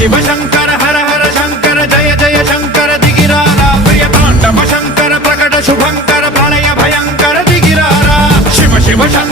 शिव शंकर हर हर शंकर जय जय शंकर दिगिरारा प्रिय तांडव शंकर प्रकट शुभंकर प्रलय भयंकर दिगिरारा शिव शिव शंकर